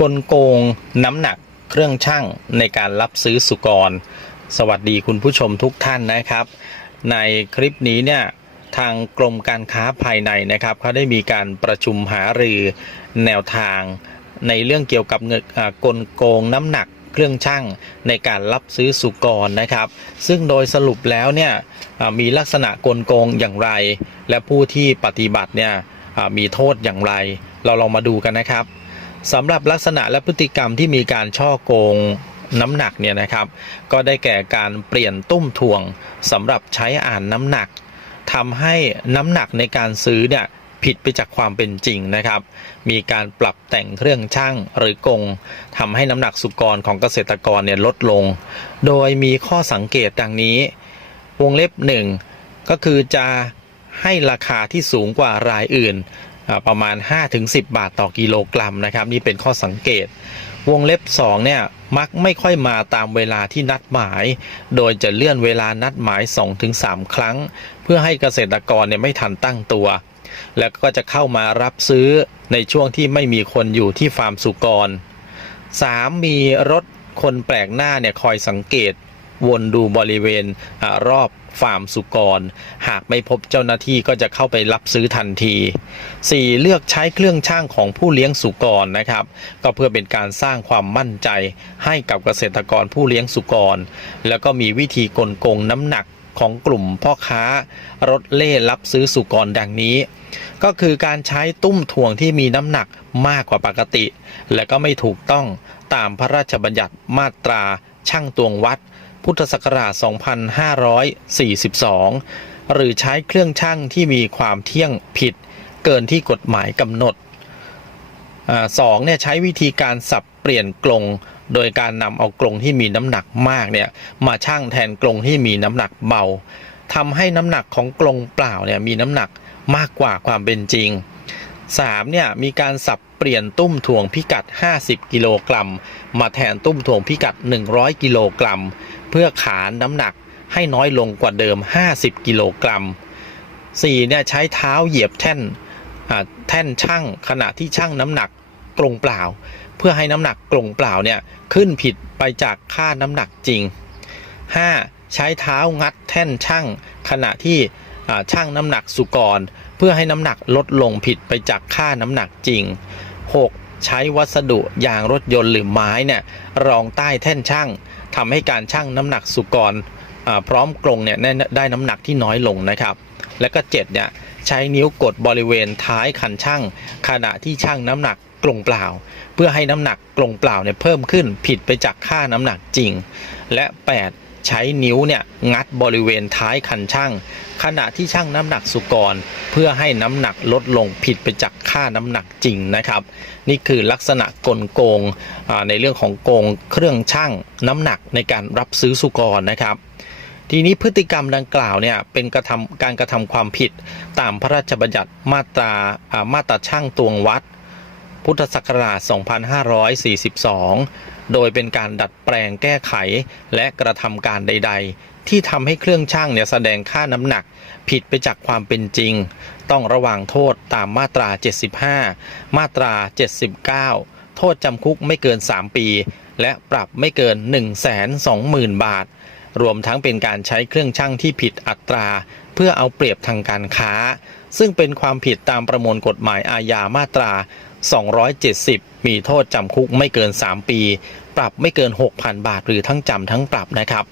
กลโกงน้ำหนักเครื่องชั่งในการรับซื้อสุกร สวัสดีคุณผู้ชมทุกท่านนะครับ ในคลิปนี้เนี่ยทางกรมการค้าภายในนะครับเขาได้มีการประชุมหารือแนวทางในเรื่องเกี่ยวกับเงินกลโกงน้ำหนักเครื่องชั่งในการรับซื้อสุกรนะครับ ซึ่งโดยสรุปแล้วเนี่ยมีลักษณะกลโกงอย่างไร และผู้ที่ปฏิบัติเนี่ยมีโทษอย่างไร เราลองมาดูกันนะครับ สำหรับลักษณะและพฤติกรรมที่มีการช่อโกงน้ำหนักเนี่ยนะครับ ก็ได้แก่การเปลี่ยนตุ้มถ่วงสำหรับใช้อ่านน้ำหนักทำให้น้ำหนักในการซื้อเนี่ยผิดไปจากความเป็นจริงนะครับ มีการปรับแต่งเครื่องช่างหรือกงทำให้น้ำหนักสุกรของเกษตรกรเนี่ยลดลง โดยมีข้อสังเกตดังนี้ วงเล็บหนึ่งก็คือจะให้ราคาที่สูงกว่ารายอื่น ประมาณ 5-10 บาทต่อกิโลกรัมนะครับ นี่เป็นข้อสังเกต วงเล็บ 2 เนี่ย มักไม่ค่อยมาตามเวลาที่นัดหมาย โดยจะเลื่อนเวลานัดหมาย 2-3 ครั้ง เพื่อให้เกษตรกรเนี่ยไม่ทันตั้งตัว แล้วก็จะเข้ามารับซื้อในช่วงที่ไม่มีคนอยู่ที่ฟาร์มสุกร 3. มีรถคนแปลกหน้าเนี่ยคอยสังเกต วนดูบริเวณอรอบฟาร์มสุกร หากไม่พบเจ้าหน้าที่ก็จะเข้าไปรับซื้อทันที 4. เลือกใช้เครื่องช่างของผู้เลี้ยงสุกรนะครับ ก็เพื่อเป็นการสร้างความมั่นใจให้กับเกษตรกรผู้เลี้ยงสุกร แล้วก็มีวิธีกลโกงน้ำหนักของกลุ่มพ่อค้ารถเล่รับซื้อสุกรดังนี้ ก็คือการใช้ตุ้มถ่วงที่มีน้ำหนักมากกว่าปกติ และก็ไม่ถูกต้องตามพระราชบัญญัติมาตราช่างตวงวัด พุทธศักราช 2542 หรือใช้เครื่องช่างที่มีความเที่ยงผิดเกินที่กฎหมายกำหนดอสองเนี่ยใช้วิธีการสับเปลี่ยนกลงโดยการนำเอากลงที่มีน้ำหนักมากเนี่ยมาชั่งแทนกลงที่มีน้ำหนักเบาทำให้น้ำหนักของกลงเปล่าเนี่ยมีน้ำหนักมากกว่าความเป็นจริง 3. เนี่ยมีการสับเปลี่ยนตุ้มถ่วงพิกัด 50 กิโลกรัม มาแทนตุ้มถ่วงพิกัด 100 กิโลกรัม เพื่อขานน้ำหนักให้น้อยลงกว่าเดิม 50 กิโลกรัม 4. เนี่ยใช้เท้าเหยียบแท่นแท่นช่างขณะที่ช่างน้ำหนักกลงเปล่า เพื่อให้น้ำหนักกลงเปล่าเนี่ยขึ้นผิดไปจากค่าน้ำหนักจริง 5. ใช้เท้างัดแท่นช่างขณะที่ช่างน้ำหนักสุกร เพื่อให้น้ำหนักลดลงผิดไปจากค่าน้ำหนักจริง 6. ใช้วัสดุยางรถยนต์หรือไม้เนี่ยรองใต้แท่นช่าง ทำให้การชั่งน้ำหนักสุกรพร้อมกลงเนี่ยได้ได้น้ำหนักที่น้อยลงนะครับ และก็7เนี่ยใช้นิ้วกดบริเวณท้ายคันช่างขณะที่ช่างน้ำหนักกลงเปล่า เพื่อให้น้ำหนักกลงเปล่าเนี่ยเพิ่มขึ้นผิดไปจากค่าน้ำหนักจริง และ 8 ใช้นิ้วเนี่ยงัดบริเวณท้ายคันช่างขณะที่ช่างน้ำหนักสุกร เพื่อให้น้ำหนักลดลงผิดไปจาก ค่าน้ำหนักจริงนะครับ นี่คือลักษณะกลโกงในเรื่องของโกงเครื่องช่างน้ำหนักในการรับซื้อสุกรนะครับทีนี้พฤติกรรมดังกล่าวเนี่ยเป็นกระทำการกระทำความผิดตามพระราชบัญญัติมาตรามาตราช่างตวงวัด พุทธศักราช 2542 โดยเป็นการดัดแปลงแก้ไข และกระทำการใด ๆ ที่ทำให้เครื่องช่างเนี่ยแสดงค่าน้ำหนัก ผิดไปจากความเป็นจริง ต้องระวังโทษตามมาตรา 75 มาตรา 79 โทษจำคุกไม่เกิน 3 ปี และปรับไม่เกิน 120,000 บาท รวมทั้งเป็นการใช้เครื่องช่างที่ผิดอัตรา เพื่อเอาเปรียบทางการค้า ซึ่งเป็นความผิดตามประมวลกฎหมายอาญามาตรา 270 มีโทษจำคุกไม่เกิน 3 ปี ปรับไม่เกิน 6,000 บาทหรือทั้งจำทั้งปรับนะครับ